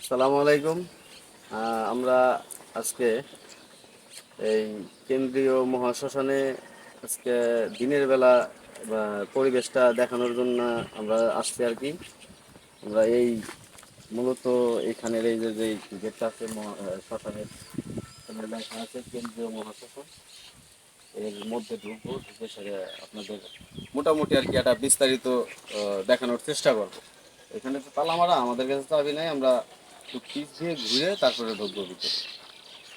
আসসালামু আলাইকুম। আমরা আজকে এই কেন্দ্রীয় মহাশ্মশানে আজকে দিনের বেলা পরিবেশটা দেখানোর জন্য আমরা আসছি আর কি। আমরা এই মূলত এখানের এই যে যে গেটটা আছে শ্মশানের লেখা আছে, কেন্দ্রীয় মহাশ্মশান। এর মধ্যে ঢুকবো, ঢুকে সেরে আপনাদের মোটামুটি আর কি একটা বিস্তারিত দেখানোর চেষ্টা করব। এখানে তো তালা মারা, আমাদের কাছে চাবি নাই, আমরা একটু দিয়ে ঘুরে তারপরে ঢুকবো ভিতরে।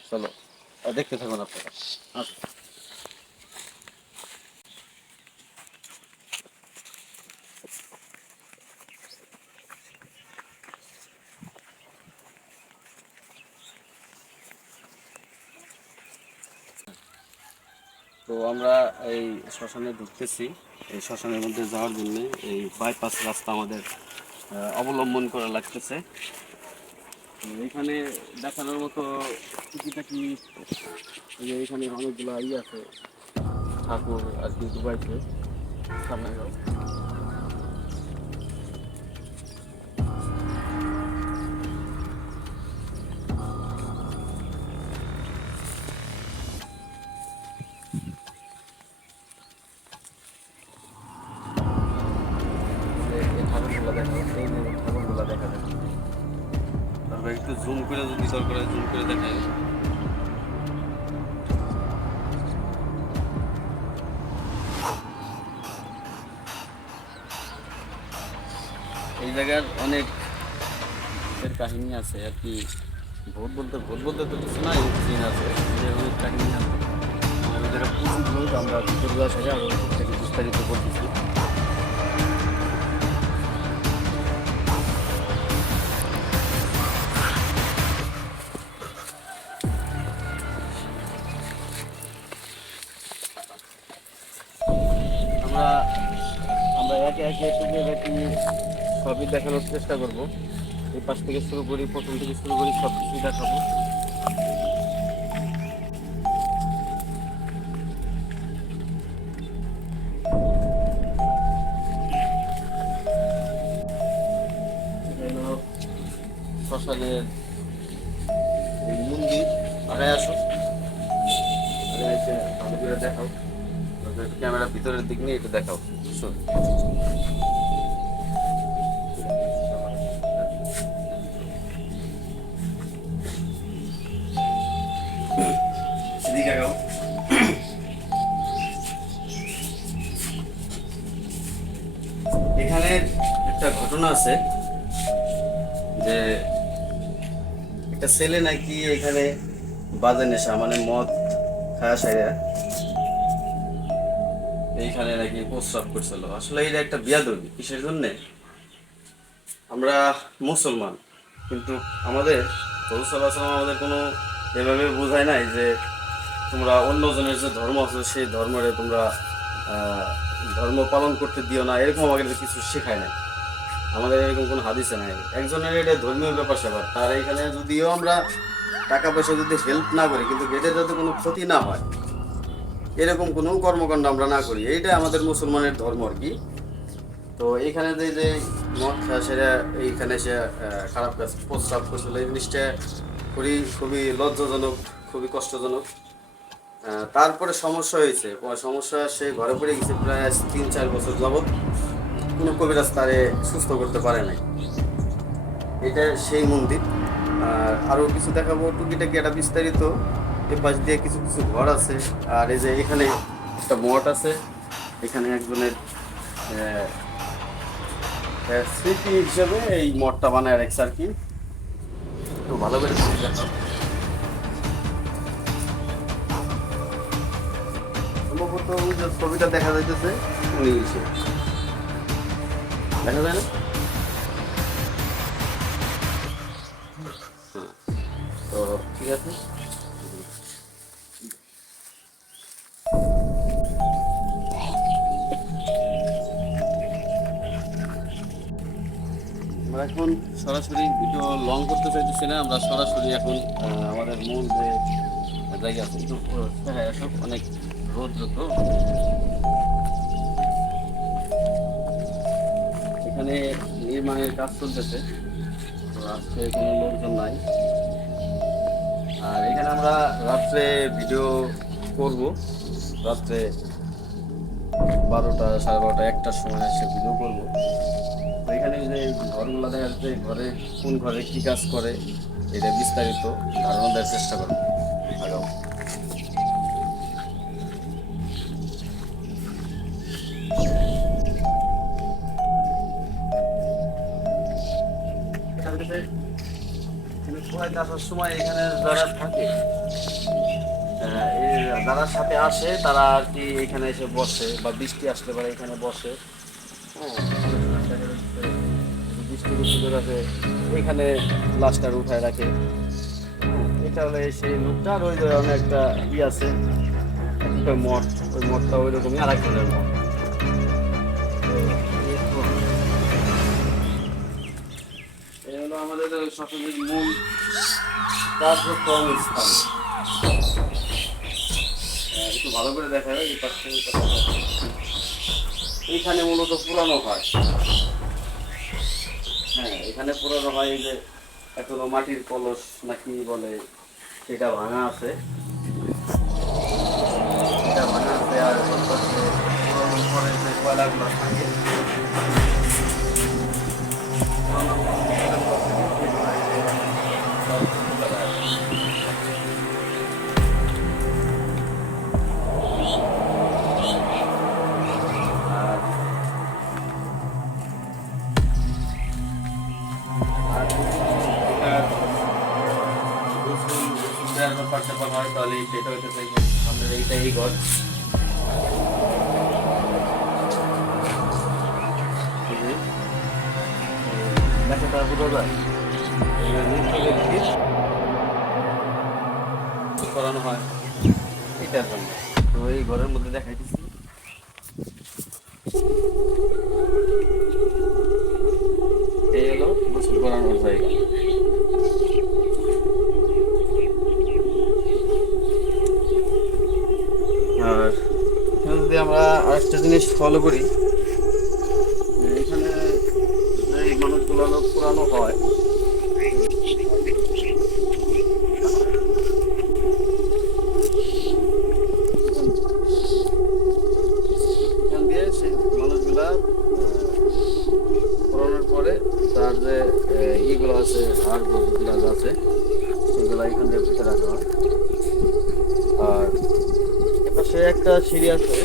চলো দেখতে থাকুন আপনারা। আচ্ছা তো আমরা এই শ্মশানে ঢুকতেছি। এই শ্মশানের মধ্যে যাওয়ার জন্য এই বাইপাস রাস্তা আমাদের অবলম্বন করা লাগতেছে। এখানে দেখানোর মতো টুকিটাকি যে এখানে অনেকগুলো ই আছে ঠাকুর আর কি দুবাইতে সামনে। জায়গার অনেক এর কাহিনী আছে আর কি। ভূত বলতে ভূত বলতে তো কিছু নাই সিন আছে। অনেক কাহিনী আছে। জায়গায় প্রচুর লোক আমরা ভিতরে যাওয়ার সাথে আরও থেকে বিস্তারিত করতেছি আমরা আমরা একে একে দেখি সবই দেখানোর চেষ্টা করব। এই পাশ থেকে শুরু করি, প্রথম থেকে শুরু করি সব কিছু দেখাবো মন্দির আসো। দেখাও। ক্যামেরা ভিতরের দিক নিয়ে একটু দেখাও। আছে যে একটা ছেলে নাকি এখানে বাজে নেশা মানে মদ খাওয়া সাইরা এইখানে নাকি প্রস্রাব করছিল। আসলে এটা একটা বিয়াদবি, কিসের জন্য? আমরা মুসলমান, কিন্তু আমাদের রসুল্লাহ সাল্লাম আমাদের কোনো এভাবে বোঝায় নাই যে তোমরা অন্যজনের যে ধর্ম আছে, সেই ধর্মের তোমরা ধর্ম পালন করতে দিও না, এরকম আমাদের কিছু শেখায় নাই। আমাদের এরকম কোনো হাদিসে নাই। একজনের এটা ধর্মীয় ব্যাপার স্যাপার, তার এখানে যদিও আমরা টাকা পয়সা যদি হেল্প না করি, কিন্তু গেটে যাতে কোনো ক্ষতি না হয়, এরকম কোনো কর্মকাণ্ড আমরা না করি, এইটা আমাদের মুসলমানের ধর্ম আর কি। তো এইখানে যে যে মদ সেটা এইখানে সে খারাপ কাজ, প্রস্রাব করছিল এই জিনিসটা খুবই খুবই লজ্জাজনক, খুবই কষ্টজনক। তারপরে সমস্যা হয়েছে। সমস্যা সে ঘরে পড়ে গেছে প্রায় তিন চার বছর যাবৎ। কোনো কবিরাজ তারে সুস্থ করতে পারে নাই। এটা সেই মন্দির। আর আরও কিছু দেখাবো। টুকিটাকি একটা বিস্তারিত। এ পাশ দিয়ে কিছু কিছু ঘর আছে। আর এই যে এখানে একটা মঠ আছে। এখানে একজনের স্মৃতি হিসেবে এই মঠটা বানায় রাখছে আর কি। একটু ভালো করে সম্ভবত ছবিটা দেখা যাইতেছে, উনি। দেখা যায় না। তো ঠিক আছে এখন সরাসরি ভিডিও লং করতে চাইতেছি না, আমরা সরাসরি এখন আমাদের মূল যে জায়গা আছে অনেক রৌদ্র তো এখানে নির্মাণের কাজ চলতেছে। আজকে কোনো লোকজন নাই। আর এখানে আমরা রাত্রে ভিডিও করব। রাত্রে বারোটা, সাড়ে বারোটা, একটার সময় এসে ভিডিও করব। তো এখানে যে ঘরগুলো দেখা যাচ্ছে, ঘরে কোন ঘরে কী কাজ করে, এটা বিস্তারিত ধারণা দেওয়ার চেষ্টা করব। কুয়াইতে আসার সময় এখানে যারা থাকে যারা সাথে আসে তারা আর কি এখানে এসে বসে বা বৃষ্টি আসলে পরে এখানে বসে। হ্যাঁ, বৃষ্টি বৃষ্টি রাখে এখানে লাস্টার উঠায় রাখে। হ্যাঁ, এটা হলে সেই লোকটা আর ওই যে একটা ই আছে একটা মঠ ওই মঠটা ওই রকমই। আর একজনের মঠ। আমাদের সরকারের মূল কার্যক্রম স্থান একটু ভালো করে দেখা যায়। এইখানে মূলত পুরানো হয়। হ্যাঁ এখানে পুরানো হয় যে এখনও মাটির কলস নাকি বলে, সেটা ভাঙা আছে। সেটা ভাঙা আছে আর কয়লাগুলো থাকে করানো হয়। তো ঘরের মধ্যে এই হলো জায়গা। আর যদি আমরা আরেকটা জিনিস ফলো করি যে এখানে যে এই পুরানো হয়। পরে তার যে আছে আছে এখান রাখা হয়। আর এপাশে একটা সিঁড়ি আছে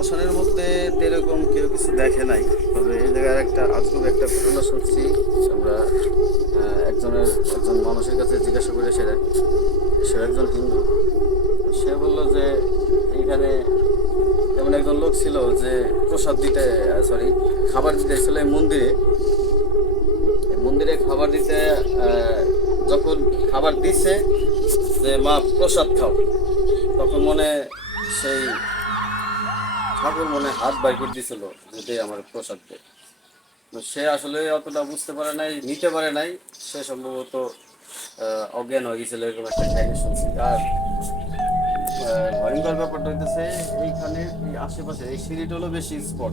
শ্মশানের মধ্যে এরকম কেউ কিছু দেখে নাই। তবে এই জায়গায় একটা আজব একটা ঘটনা শুনছি। আমরা একজনের, একজন মানুষের কাছে জিজ্ঞাসা করে, সেটা, সে একজন হিন্দু? সে বলল যে, এইখানে যেমন একজন লোক ছিল যে প্রসাদ দিতে সরি খাবার দিতে ছিল এই মন্দিরে। মন্দিরে খাবার দিতে যখন খাবার দিচ্ছে যে, মা, প্রসাদ খাও। তখন মনে সেই ঠাকুর মনে হাত বাইর করে দিছিল যে দে আমার প্রসাদ দে সে আসলে অতটা বুঝতে পারে নাই, নিতে পারে নাই। সে সম্ভবত অজ্ঞান হয়ে গেছিল, এরকম একটা কাহিনী শুনছি। আর ভয়ঙ্কর ব্যাপারটা হইতেছে, এইখানে এই আশেপাশে, এই সিঁড়িটা হলো বেশি স্পট।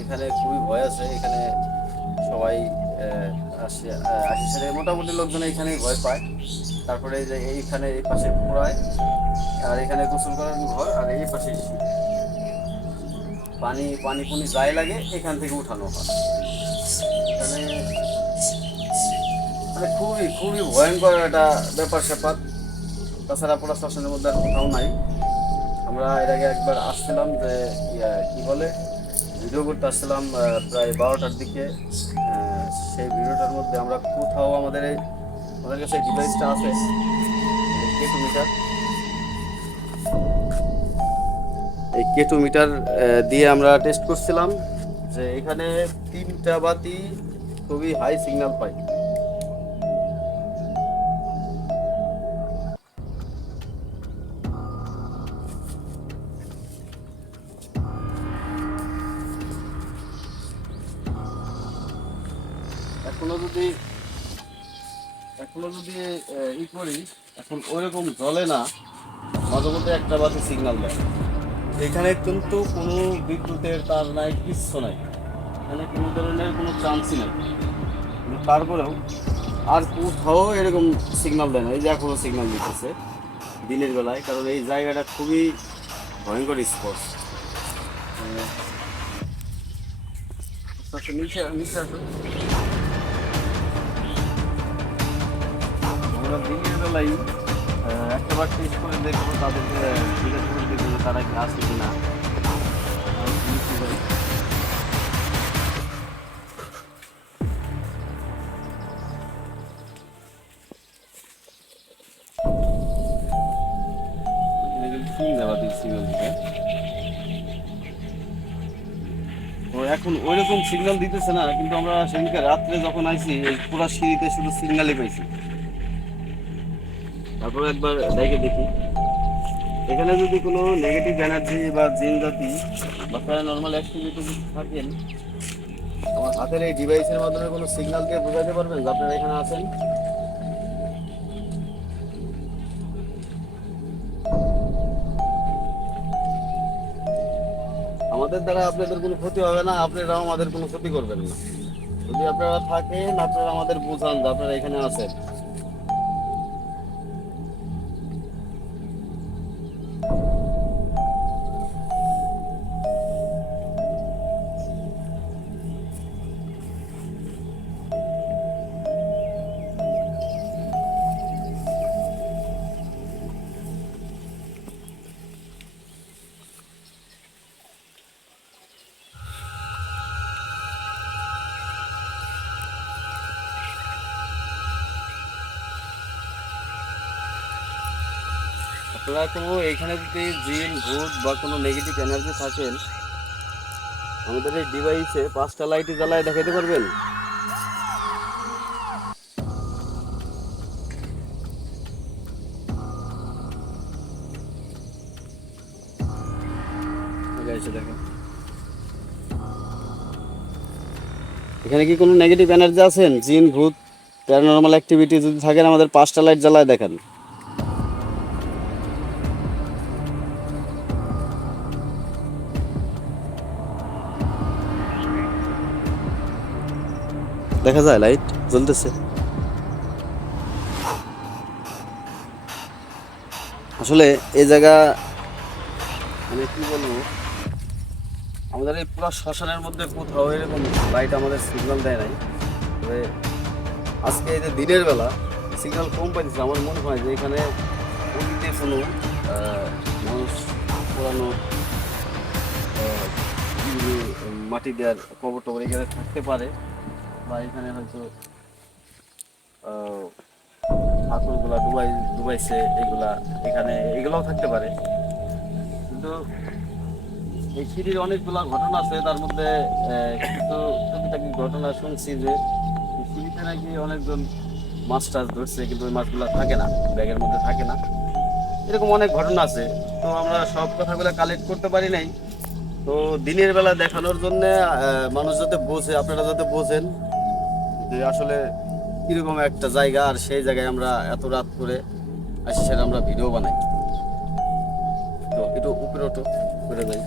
এখানে খুবই ভয় আছে, এখানে সবাই আসে আসে মোটামুটি লোকজন এখানেই ভয় পায়। তারপরে যে এইখানে এই পাশে পুরায় আর এখানে গোসল করার ঘর, আর এই পাশে। পানি পানি পুনি যাই লাগে, এখান থেকে উঠানো হয়। এখানে মানে খুবই খুবই ভয়ঙ্কর একটা ব্যাপার স্যাপার। তাছাড়া পুরো শ্মশানের মধ্যে আর কোথাও নাই। আমরা এর আগে একবার আসছিলাম যে কি বলে, ভিডিও করতে আসছিলাম প্রায় বারোটার দিকে। সেই ভিডিওটার মধ্যে আমরা কোথাও আমাদের এই, আমাদের কাছে ডিভাইসটা আছে মিটার। কেটু মিটার দিয়ে আমরা টেস্ট করছিলাম যে এখানে তিনটা বাতি খুবই হাই সিগন্যাল পাই এখনও যদি এখনও যদি ই করি, এখন ওইরকম জ্বলে না, মাঝে মধ্যে একটা বাতি সিগন্যাল দেয়। এখানে কিন্তু কোনো বিদ্যুতের তার নাই কিচ্ছু নাই। এখানে কোনো ধরনের কোনো চান্সই নাই। তারপরেও আর কোথাও এরকম সিগন্যাল দেয় না। এই যে এখনও সিগন্যাল দিতেছে দিনের বেলায় কারণ এই জায়গাটা খুবই ভয়ঙ্কর স্পট নিচে আসুন আমরা দিনের বেলায় আহ, একটাবার টেস্ট করে দেখব তাদেরকে তারা কি আছে নিচে যাই। এখানে এখন ওইরকম সিগন্যাল দিতেছে না কিন্তু আমরা সেদিনকে রাত্রে যখন আইছি এই পুরো সিঁড়িতে শুধু সিগন্যালই পাইছি তারপর একবার দেখে দেখি এখানে যদি কোনো নেগেটিভ এনার্জি বা জিন জাতি বা প্যারানর্মাল অ্যাক্টিভিটি থাকেন, আমার হাতের এই ডিভাইসের মাধ্যমে কোনো সিগন্যাল দিয়ে বোঝাতে পারবেন? যে আপনারা এখানে আছেন? আমাদের দ্বারা আপনাদের কোনো ক্ষতি হবে না, আপনারাও আমাদের কোনো ক্ষতি করবেন না। যদি আপনারা থাকেন, আপনারা আমাদের বোঝান যে আপনারা এখানে আছেন। কোনো এখানে যদি জিন ভূত বা কোনো নেগেটিভ এনার্জি থাকেন, আমাদের এই ডিভাইসে পাঁচটা লাইটে জ্বালায় দেখাতে পারবেন? এখানে কি কোনো নেগেটিভ এনার্জি আছেন? জিন ভূত প্যারানর্মাল অ্যাক্টিভিটি যদি থাকেন, আমাদের পাঁচটা লাইট জ্বালায় দেখান। দেখা যায় লাইট জ্বলতেছে। আসলে এই জায়গা মানে কি বলব, আমাদের এই পুরো শ্মশানের মধ্যে কোথাও এরকম লাইট আমাদের সিগন্যাল দেয় নাই। তবে আজকে এই যে দিনের বেলা সিগন্যাল কম পাইতেছে, আমার মনে হয় যে এখানে অতীতে কোনো মানুষ পুরানো মাটি দেওয়ার কবর টবর এখানে থাকতে পারে। বা এখানে হয়তো ঠাকুরগুলা ডুবাই, ডুবাইছে, এগুলা এখানে, এগুলাও থাকতে পারে। কিন্তু এই সিঁড়ির অনেকগুলা ঘটনা আছে, তার মধ্যে কিছু টুকিটাকি ঘটনা শুনছি যে সিঁড়িতে নাকি অনেকজন মাছ টাছ ধরছে, কিন্তু ওই মাছগুলো থাকে না, ব্যাগের মধ্যে থাকে না। এরকম অনেক ঘটনা আছে। তো আমরা সব কথাগুলো কালেক্ট করতে পারি নাই। তো দিনের বেলা দেখানোর জন্য মানুষ যাতে বোঝে, আপনারা যাতে বোঝেন যে আসলে কীরকম একটা জায়গা আর সেই জায়গায় আমরা এত রাত করে আসি সেটা আমরা ভিডিও বানাই। তো একটু উপরে ওঠো, উপরে যাই।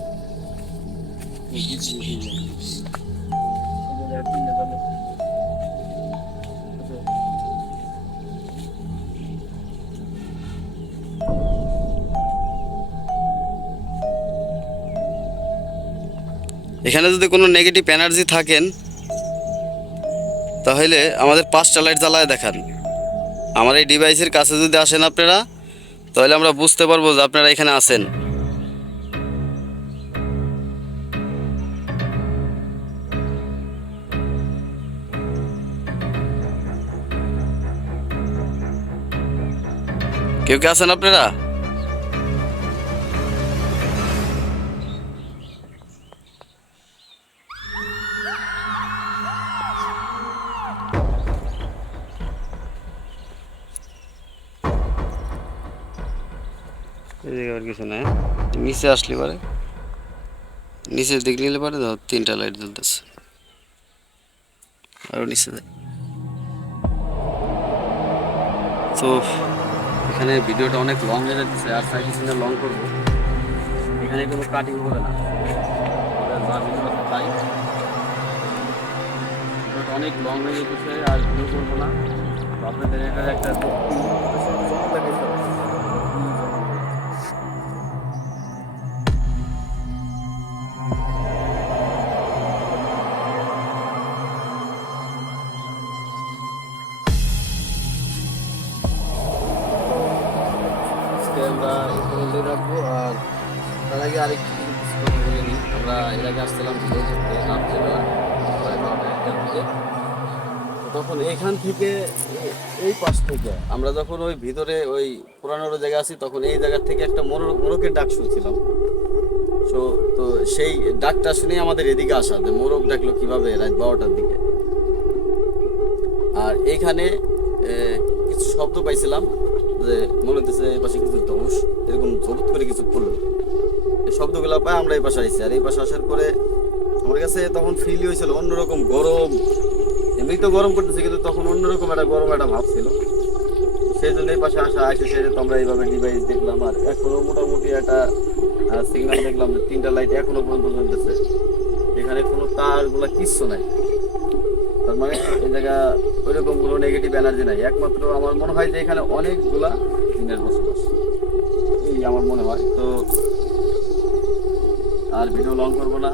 এখানে যদি কোনো নেগেটিভ এনার্জি থাকেন তাহলে আমাদের পাঁচটা লাইট জ্বালায় দেখান। আমার এই ডিভাইসের কাছে যদি আসেন আপনারা, তাহলে আমরা বুঝতে পারব যে আপনারা এখানে আছেন। কেউ কে আছেন আপনারা? এদিকে আর কিছু নাই। নিচে আসলে পারে। নিচে দিক নিলে পারে ধর তিনটা লাইট জ্বলতেছে। আরও নিচে তো এখানে ভিডিওটা অনেক লং হয়ে যাচ্ছে, আর চাইতেছি না লং করব। এখানে কোনো কাটিং হবে না। অনেক লং হয়ে যেতেছে আর ভিডিও করব না। আপনাদের এটার একটা তখন এখান থেকে এই পাশ থেকে আমরা যখন ওই ভিতরে ওই পুরানো জায়গা আছি, তখন এই জায়গার থেকে একটা মোরগ মোরগের ডাক শুনছিলাম। তো তো সেই ডাকটা শুনেই আমাদের এদিকে আসা, যে মোরগ ডাকলো কীভাবে রাত বারোটার দিকে। আর এখানে কিছু শব্দ পাইছিলাম, যে মনে হতেছে এই পাশে কিছু ধনুষ এরকম জবুত করে কিছু পড়ল। এই শব্দগুলো পাই আমরা এই পাশে আইছি, আর এই পাশে আসার পরে আমার কাছে তখন ফিল হয়েছিল অন্যরকম গরম। এমনি তো গরম করতেছে, কিন্তু তখন অন্যরকম একটা গরম একটা ভাব ছিল। সেই জন্য এই পাশে আসা আসে তো আমরা এইভাবে ডিভাইস দেখলাম, আর এখনও মোটামুটি একটা সিগন্যাল দেখলাম যে তিনটা লাইট এখনও পর্যন্ত জ্বলতেছে। এখানে কোনো তারগুলা কিচ্ছু নাই। তার মানে এই জায়গা ওইরকম কোনো নেগেটিভ এনার্জি নাই। একমাত্র আমার মনে হয় যে এখানে অনেকগুলা দিনের বসবাস। এই আমার মনে হয়। তো আর ভিডিও লং করব না।